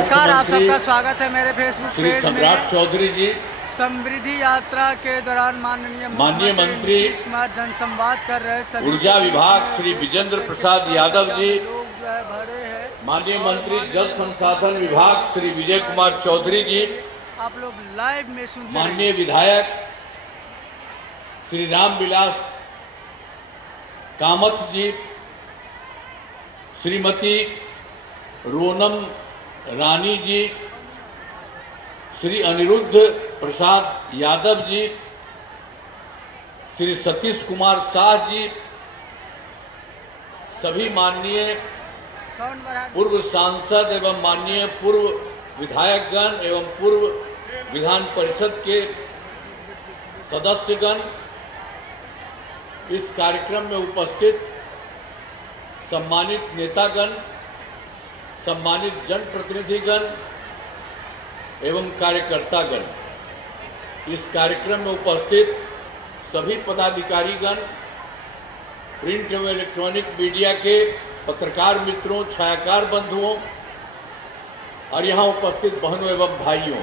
नमस्कार, आप सबका स्वागत है मेरे फेसबुक पेज सम्राट चौधरी जी, समृद्धि यात्रा के दौरान माननीय मंत्री नीतीश कुमार जनसंवाद कर रहे सभी ऊर्जा विभाग श्री विजेंद्र प्रसाद यादव जी, लोग जो है भरे हैं। माननीय मंत्री जल संसाधन विभाग श्री विजय कुमार चौधरी जी, आप लोग लाइव में सुनते हैं। माननीय विधायक श्री रामविलास कामत जी, श्रीमती रोनम रानी जी, श्री अनिरुद्ध प्रसाद यादव जी, श्री सतीश कुमार शाह जी, सभी माननीय पूर्व सांसद एवं माननीय पूर्व विधायकगण एवं पूर्व विधान परिषद के सदस्यगण, इस कार्यक्रम में उपस्थित सम्मानित नेतागण, सम्मानित जनप्रतिनिधिगण एवं कार्यकर्तागण, इस कार्यक्रम में उपस्थित सभी पदाधिकारीगण, प्रिंट एवं इलेक्ट्रॉनिक मीडिया के पत्रकार मित्रों, छायाकार बंधुओं और यहाँ उपस्थित बहनों एवं भाइयों,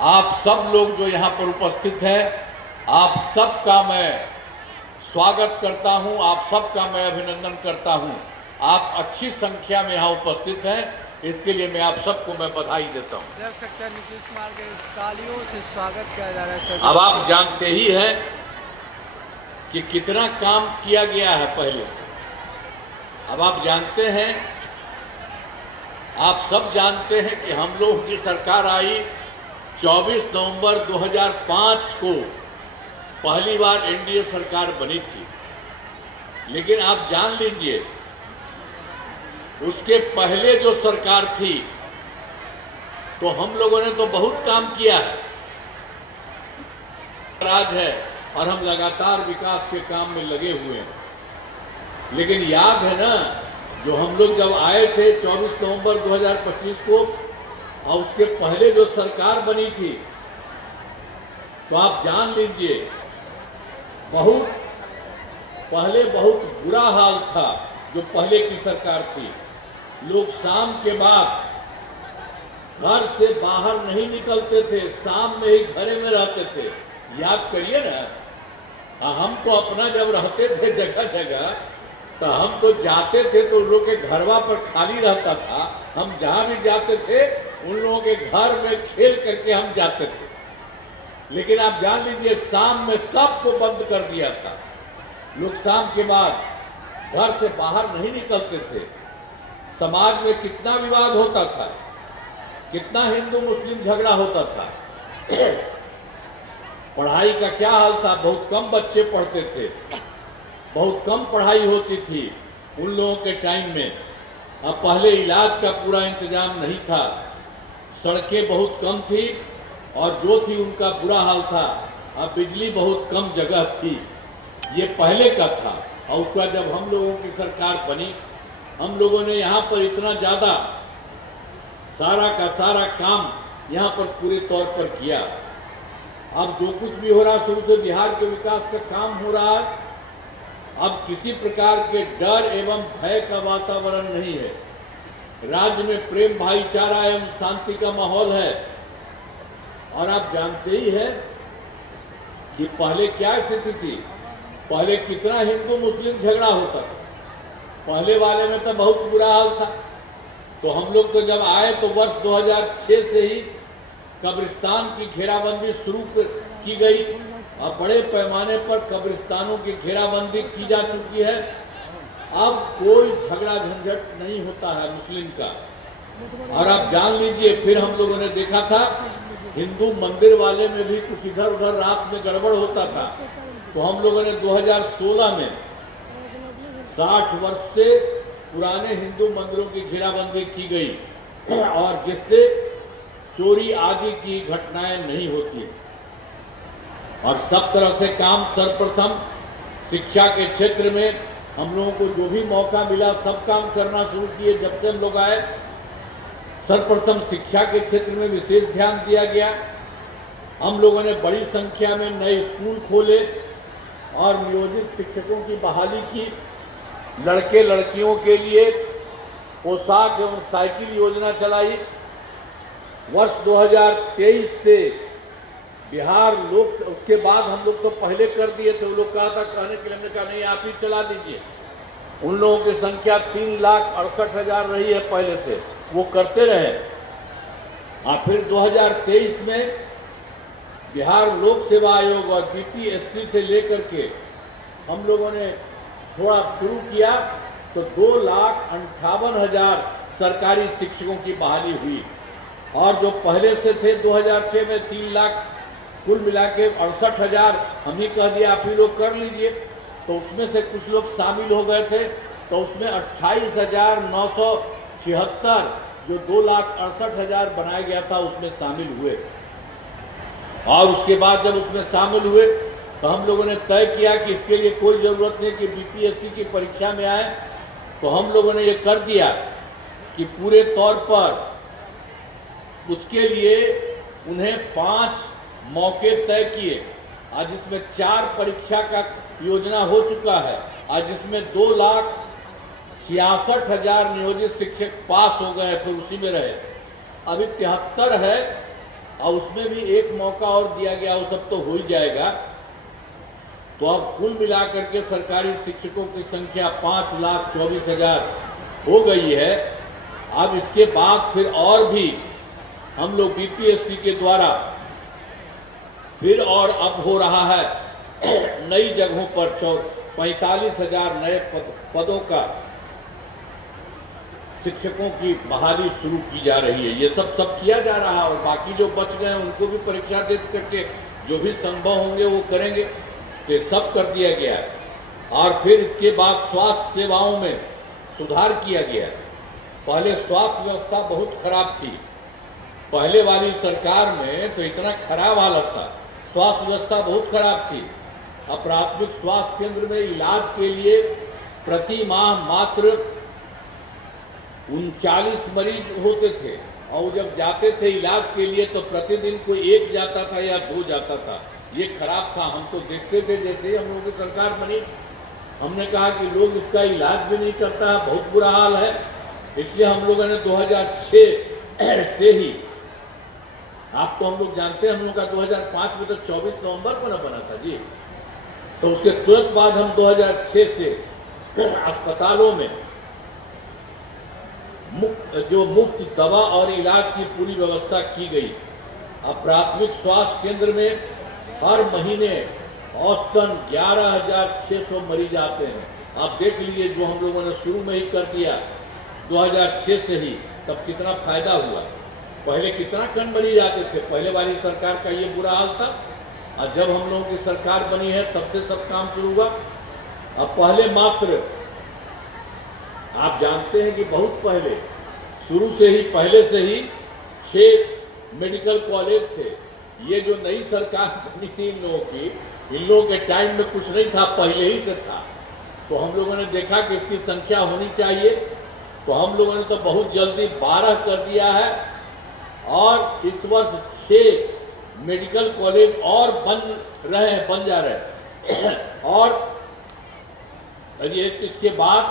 आप सब लोग जो यहाँ पर उपस्थित हैं, आप सबका मैं स्वागत करता हूँ, आप सबका मैं अभिनंदन करता हूँ। आप अच्छी संख्या में यहाँ उपस्थित हैं, इसके लिए मैं आप सबको मैं बधाई देता हूँ। देख सकते हैं नीतीश कुमार के तालियों से स्वागत किया जा रहा है। अब आप जानते ही हैं कि कितना काम किया गया है पहले। अब आप जानते हैं, आप सब जानते हैं कि हम लोग की सरकार आई 24 नवंबर 2005 को पहली बार एनडीए सरकार बनी थी। लेकिन आप जान लीजिए, उसके पहले जो सरकार थी तो हम लोगों ने तो बहुत काम किया है, राज है, और हम लगातार विकास के काम में लगे हुए हैं। लेकिन याद है ना, जो हम लोग जब आए थे 24 नवंबर 2025 को और उसके पहले जो सरकार बनी थी, तो आप जान लीजिए बहुत पहले बहुत बुरा हाल था। जो पहले की सरकार थी, लोग शाम के बाद घर से बाहर नहीं निकलते थे, शाम में ही घरे में रहते थे। याद करिए ना, हम तो अपना जब रहते थे जगह जगह, तो हम तो जाते थे तो उन लोगों के घरवा पर खाली रहता था। हम जहाँ भी जाते थे उन लोगों के घर में खेल करके हम जाते थे। लेकिन आप जान लीजिए, शाम में सबको बंद कर दिया था। लोग शाम के बाद घर से बाहर नहीं निकलते थे। समाज में कितना विवाद होता था, कितना हिंदू मुस्लिम झगड़ा होता था। पढ़ाई का क्या हाल था, बहुत कम बच्चे पढ़ते थे, बहुत कम पढ़ाई होती थी उन लोगों के टाइम में। अब पहले इलाज का पूरा इंतजाम नहीं था, सड़कें बहुत कम थी और जो थी उनका बुरा हाल था। अब बिजली बहुत कम जगह थी, ये पहले का था। और उसके बाद जब हम लोगों की सरकार बनी, हम लोगों ने यहाँ पर इतना ज़्यादा सारा का सारा काम यहाँ पर पूरे तौर पर किया। अब जो कुछ भी हो रहा है, शुरू से बिहार के विकास का काम हो रहा है। अब किसी प्रकार के डर एवं भय का वातावरण नहीं है। राज्य में प्रेम, भाईचारा एवं शांति का माहौल है। और आप जानते ही हैं कि पहले क्या स्थिति थी, पहले कितना हिंदू मुस्लिम झगड़ा होता था। पहले वाले में तो बहुत बुरा हाल था। तो हम लोग तो जब आए तो वर्ष 2006 से ही कब्रिस्तान की घेराबंदी शुरू की गई और बड़े पैमाने पर कब्रिस्तानों की घेराबंदी की जा चुकी है। अब कोई झगड़ा झंझट नहीं होता है मुस्लिम का। और आप जान लीजिए, फिर हम लोगों ने देखा था हिंदू मंदिर वाले में भी कुछ इधर उधर रात में गड़बड़ होता था। तो हम लोगों ने 2016 में 60 वर्ष से पुराने हिंदू मंदिरों की घेराबंदी की गई और जिससे चोरी आदि की घटनाएं नहीं होती। और सब तरह से काम, सर्वप्रथम शिक्षा के क्षेत्र में हम लोगों को जो भी मौका मिला सब काम करना शुरू किए। जब से हम लोग आए, सर्वप्रथम शिक्षा के क्षेत्र में विशेष ध्यान दिया गया। हम लोगों ने बड़ी संख्या में नए स्कूल खोले और नियोजित शिक्षकों की बहाली की। लड़के लड़कियों के लिए पोशाक एवं साइकिल योजना चलाई। वर्ष 2023 से बिहार लोक, उसके बाद हम लोग तो पहले कर दिए थे, वो लोग कहा था कहने के लिए, हमने कहा नहीं आप ही चला दीजिए। उन लोगों की संख्या 3,68,000 रही है पहले से, वो करते रहे। और फिर 2023 में बिहार लोक सेवा आयोग और बीपीएससी से लेकर के हम लोगों ने थोड़ा शुरू किया तो 2,58,000 सरकारी शिक्षकों की बहाली हुई। और जो पहले से थे 2006 में 3 लाख, कुल मिला के 68,000 हम ही कह दिया आप ही लोग कर लीजिए, तो उसमें से कुछ लोग शामिल हो गए थे, तो उसमें 28,976 जो 2,68,000 बनाया गया था उसमें शामिल हुए। और उसके बाद जब उसमें शामिल हुए तो हम लोगों ने तय किया कि इसके लिए कोई ज़रूरत नहीं कि बीपीएससी की परीक्षा में आए, तो हम लोगों ने ये कर दिया कि पूरे तौर पर उसके लिए उन्हें 5 मौके तय किए। आज इसमें 4 परीक्षा का योजना हो चुका है। आज इसमें 2,66,000 नियोजित शिक्षक पास हो गए, फिर उसी में रहे। अभी 73 है और उसमें भी एक मौका और दिया गया, वो सब तो हो ही जाएगा। तो अब कुल मिलाकर के सरकारी शिक्षकों की संख्या 5,24,000 हो गई है। अब इसके बाद फिर और भी हम लोग बीपीएससी के द्वारा फिर और अब हो रहा है नई जगहों पर 45,000 नए पदों का शिक्षकों की बहाली शुरू की जा रही है। ये सब किया जा रहा है और बाकी जो बच गए हैं उनको भी परीक्षा दे करके जो भी संभव होंगे वो करेंगे। ये सब कर दिया गया है। और फिर इसके बाद स्वास्थ्य सेवाओं में सुधार किया गया। पहले स्वास्थ्य व्यवस्था बहुत खराब थी, पहले वाली सरकार में तो इतना खराब हालत था, स्वास्थ्य व्यवस्था बहुत खराब थी। अब प्राथमिक स्वास्थ्य केंद्र में इलाज के लिए प्रति माह मात्र 39 मरीज होते थे और जब जाते थे इलाज के लिए तो प्रतिदिन कोई 1 जाता था या 2 जाता था। ये खराब था। हम तो देखते थे जैसे ही हम लोगों की सरकार बनी, हमने कहा कि लोग इसका इलाज भी नहीं करता है, बहुत बुरा हाल है। इसलिए हम लोगों ने 2006 से ही, आप तो हम लोग जानते हैं, हम लोग का 2005 में तो 24 नवंबर को ना बना था जी, तो उसके तुरंत बाद हम 2006 से अस्पतालों में मुफ्त दवा और इलाज की पूरी व्यवस्था की गई। अब प्राथमिक स्वास्थ्य केंद्र में हर महीने औसतन 11,600 मरीज आते हैं। आप देख लीजिए, जो हम लोगों ने शुरू में ही कर दिया 2006 से ही, तब कितना फायदा हुआ। पहले कितना कम मरीज आते थे, पहले वाली सरकार का ये बुरा हाल था। और जब हम लोगों की सरकार बनी है तब से सब काम शुरू हुआ। अब पहले मात्र, आप जानते हैं कि बहुत पहले, शुरू से ही, पहले से ही 6 मेडिकल कॉलेज थे। ये जो नई सरकार बनी थी इन लोगों की, इन लोगों के टाइम में कुछ नहीं था, पहले ही से था। तो हम लोगों ने देखा कि इसकी संख्या होनी चाहिए, तो हम लोगों ने तो बहुत जल्दी 12 कर दिया है। और इस वर्ष 6 मेडिकल कॉलेज और बन जा रहे हैं। और ये इसके बाद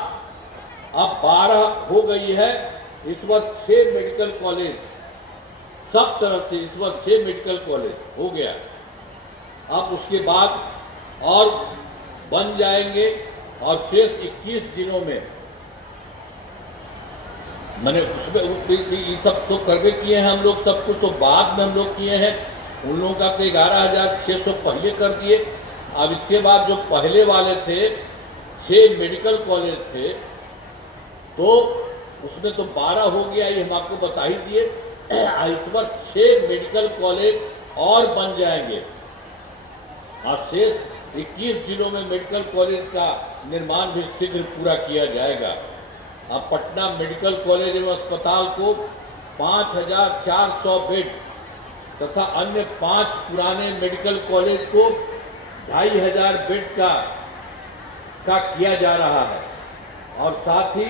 अब 12 हो गई है। इस वर्ष 6 मेडिकल कॉलेज सब तरफ से, इस वर्ष 6 मेडिकल कॉलेज हो गया। अब उसके बाद और बन जाएंगे और शेष 21 दिनों में, मैंने उसमें ये सब तो करके किए हैं हम लोग, सब कुछ तो बाद में हम लोग किए हैं। उन लोगों का तो 11,600 पहले कर दिए। अब इसके बाद जो पहले वाले थे 6 मेडिकल कॉलेज थे, तो उसमें तो 12 हो गया, ये हम आपको बता ही दिए। इस वर्ष 6 मेडिकल कॉलेज और बन जाएंगे और शेष 21 जिलों में मेडिकल कॉलेज का निर्माण भी शीघ्र पूरा किया जाएगा। अब पटना मेडिकल कॉलेज एवं अस्पताल को 5,400 बेड तथा अन्य 5 पुराने मेडिकल कॉलेज को 2,500 बेड का किया जा रहा है। और साथ ही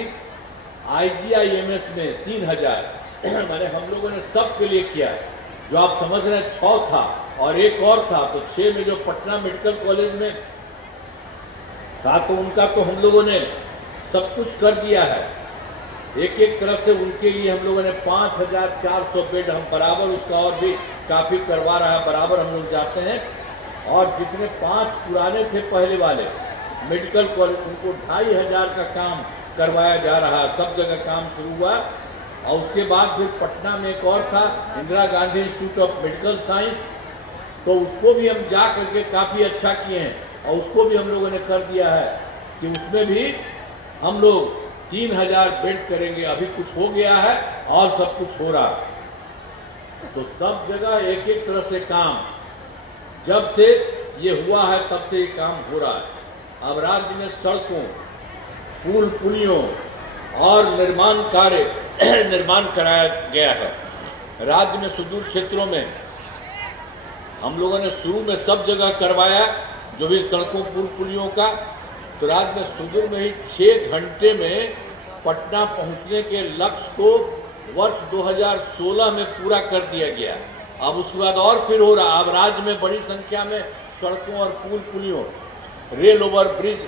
IGIMS में 3,000, मैंने हम लोगों ने सबके लिए किया। जो आप समझ रहे हैं 6 था और एक और था, तो 6 में जो पटना मेडिकल कॉलेज में था तो उनका तो हम लोगों ने सब कुछ कर दिया है। एक एक तरफ से उनके लिए हम लोगों ने 5,400 बेड हम बराबर उसका और भी काफ़ी करवा रहा है, बराबर हम लोग जाते हैं। और जितने 5 पुराने थे पहले वाले मेडिकल कॉलेज, उनको 2,500 का काम करवाया जा रहा है। सब जगह काम शुरू हुआ। और उसके बाद फिर पटना में एक और था, Indira Gandhi institute of medical science, तो उसको भी हम जा करके काफ़ी अच्छा किए हैं। और उसको भी हम लोगों ने कर दिया है कि उसमें भी हम लोग 3,000 बेड करेंगे। अभी कुछ हो गया है और सब कुछ हो रहा है। तो सब जगह एक एक तरह से काम, जब से ये हुआ है तब से ये काम हो रहा है। अब राज्य में सड़कों, पुल पुलियों और निर्माण कार्य निर्माण कराया गया है। राज्य में सुदूर क्षेत्रों में हम लोगों ने शुरू में सब जगह करवाया, जो भी सड़कों पुल पुलियों का। तो राज्य में सुदूर में ही 6 घंटे में पटना पहुंचने के लक्ष्य को वर्ष 2016 में पूरा कर दिया गया। अब उसके बाद और फिर हो रहा। अब राज्य में बड़ी संख्या में सड़कों और पुल पुलियों, रेल ओवर ब्रिज,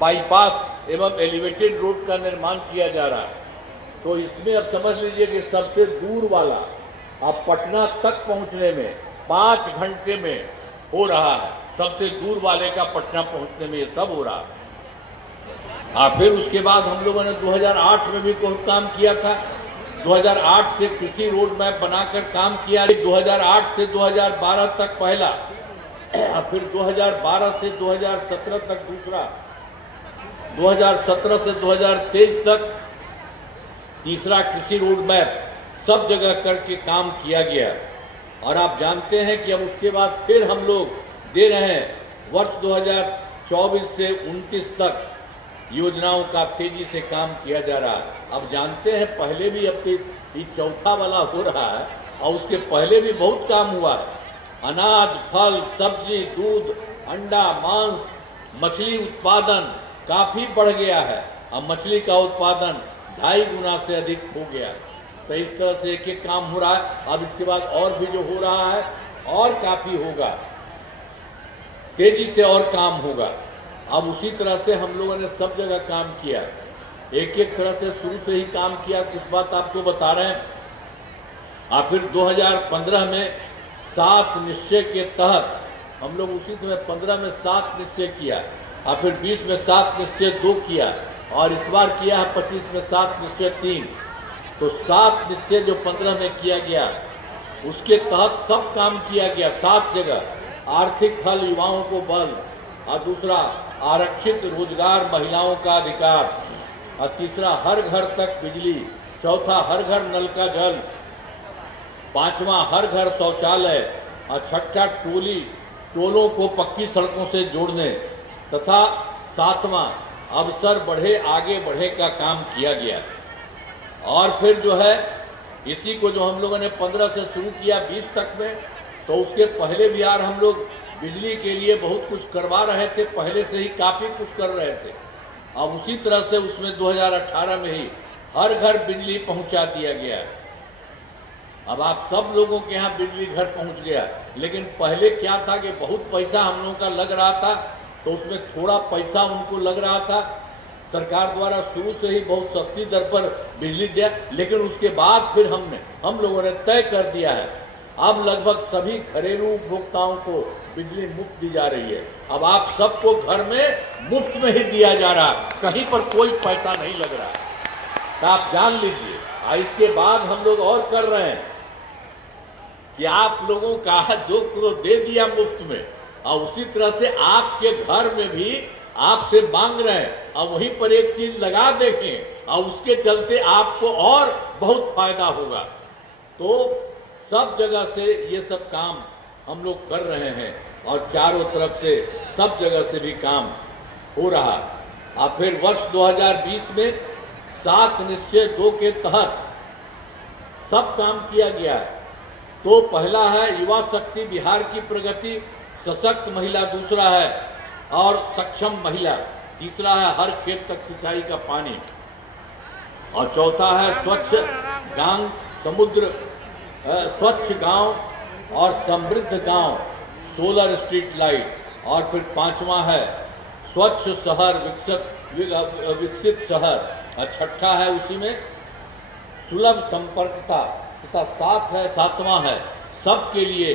बाईपास एवं एलिवेटेड रोड का निर्माण किया जा रहा है। तो इसमें अब समझ लीजिए कि सबसे दूर वाला अब पटना तक पहुंचने में 5 घंटे में हो रहा है। सबसे दूर वाले का पटना पहुंचने में ये सब हो रहा है। फिर उसके बाद हम लोगों ने 2008 में भी बहुत काम किया था। 2008 से कृषि रोड मैप बनाकर काम किया। 2008 से 2012 तक पहला, फिर 2012 से 2017 तक दूसरा, 2017 से 2023 तक तीसरा कृषि रोड मैप सब जगह करके काम किया गया। और आप जानते हैं कि अब उसके बाद फिर हम लोग दे रहे हैं वर्ष 2024 से 29 तक योजनाओं का तेजी से काम किया जा रहा है। अब जानते हैं पहले भी, अब ये चौथा वाला हो रहा है और उसके पहले भी बहुत काम हुआ है। अनाज, फल, सब्जी, दूध, अंडा, मांस, मछली उत्पादन काफ़ी बढ़ गया है। अब मछली का उत्पादन 2.5 गुना से अधिक हो गया। तो इस तरह से एक एक काम हो रहा है। अब इसके बाद और भी जो हो रहा है और काफ़ी होगा, तेजी से और काम होगा। अब उसी तरह से हम लोगों ने सब जगह काम किया, एक एक तरह से शुरू से ही काम किया। किस बात आपको बता रहे हैं। फिर 2015 में 7 निश्चय के तहत हम लोग उसी समय 15 में 7 निश्चय किया, और फिर 20 में 7 निश्चय 2 किया, और इस बार किया है 25 में 7 निश्चय 3। तो 7 निश्चय जो 15 में किया गया उसके तहत सब काम किया गया। 7 जगह आर्थिक फल, युवाओं को बल, और दूसरा आरक्षित रोजगार, महिलाओं का अधिकार, और तीसरा हर घर तक बिजली, चौथा हर घर नल का जल, पांचवा हर घर शौचालय, और छठा टोलों को पक्की सड़कों से जोड़ने, तथा 7वां अवसर बढ़े आगे बढ़े का काम किया गया। और फिर जो है इसी को जो हम लोगों ने 15 से शुरू किया 20 तक में, तो उसके पहले भी यार हम लोग बिजली के लिए बहुत कुछ करवा रहे थे, पहले से ही काफ़ी कुछ कर रहे थे। अब उसी तरह से उसमें 2018 में ही हर घर बिजली पहुंचा दिया गया। अब आप सब लोगों के यहाँ बिजली घर पहुंच गया। लेकिन पहले क्या था कि बहुत पैसा हम लोगों का लग रहा था, तो उसमें थोड़ा पैसा उनको लग रहा था। सरकार द्वारा शुरू से ही बहुत सस्ती दर पर बिजली दिया, लेकिन उसके बाद फिर हम लोगों ने तय कर दिया है, अब लगभग सभी घरेलू उपभोक्ताओं को बिजली मुफ्त दी जा रही है। अब आप सबको घर में मुफ्त में ही दिया जा रहा, कहीं पर कोई पैसा नहीं लग रहा। तो आप जान लीजिए। इसके बाद हम लोग और कर रहे हैं कि आप लोगों का जो दे दिया मुफ्त में, और उसी तरह से आपके घर में भी आपसे मांग रहे हैं, और वहीं पर एक चीज लगा देखें, और उसके चलते आपको और बहुत फायदा होगा। तो सब जगह से ये सब काम हम लोग कर रहे हैं, और चारों तरफ से सब जगह से भी काम हो रहा। अब फिर वर्ष 2020 में 7 निश्चय 2 के तहत सब काम किया गया है। तो पहला है युवा शक्ति, बिहार की प्रगति, सशक्त महिला दूसरा है, और सक्षम महिला तीसरा है, हर खेत तक सिंचाई का पानी, और चौथा है स्वच्छ गांव समुद्र स्वच्छ गांव और समृद्ध गांव, सोलर स्ट्रीट लाइट, और फिर 5वां है स्वच्छ शहर, विकसित शहर, और छठा है उसी में सुलभ संपर्कता तथा सातवां है सबके लिए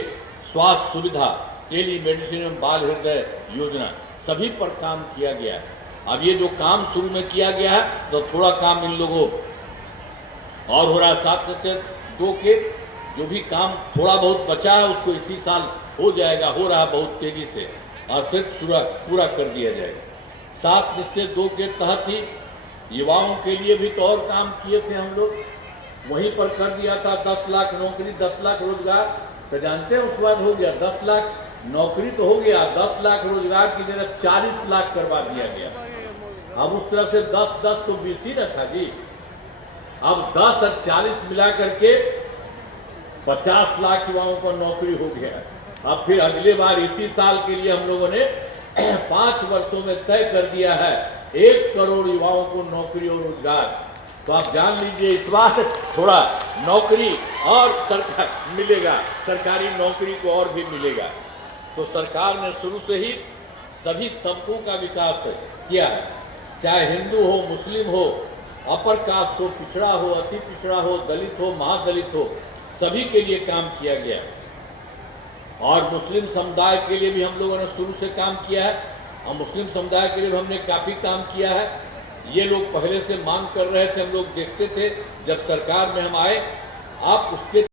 स्वास्थ्य सुविधा, टेली मेडिसिन एवं बाल हृदय योजना, सभी पर काम किया गया है। अब ये जो काम शुरू में किया गया है तो थोड़ा काम इन लोगों और हो रहा है। साथ से 2 के जो भी काम थोड़ा बहुत बचा है उसको इसी साल हो जाएगा, हो रहा है बहुत तेजी से, और फिर पूरा कर दिया जाएगा। 7 निश्चय 2 के तहत ही युवाओं के लिए भी तो और काम किए थे हम लोग, वहीं पर कर दिया था 10 लाख नौकरी, 10 लाख रोजगार। तो जानते हैं उस बाद हो गया 10 लाख नौकरी तो हो गया, 10 लाख रोजगार की जगह 40 लाख करवा दिया गया। अब उस तरह से 10-10 तो 20 ही न था जी। अब 10 और 40 मिला करके 50 लाख युवाओं को नौकरी हो गया। अब फिर अगले बार इसी साल के लिए हम लोगों ने 5 वर्षों में तय कर दिया है 1 करोड़ युवाओं को नौकरी और रोजगार। तो आप जान लीजिए इस बार थोड़ा नौकरी और सरकार मिलेगा, सरकारी नौकरी को और भी मिलेगा। तो सरकार ने शुरू से ही सभी तबकों का विकास किया है, चाहे हिंदू हो, मुस्लिम हो, अपर कास्ट हो, पिछड़ा हो, अति पिछड़ा हो, दलित हो, महादलित हो, सभी के लिए काम किया गया। और मुस्लिम समुदाय के लिए भी हम लोगों ने शुरू से काम किया है, और मुस्लिम समुदाय के लिए भी हमने काफ़ी काम किया है। ये लोग पहले से मांग कर रहे थे, हम लोग देखते थे, जब सरकार में हम आए आप उसके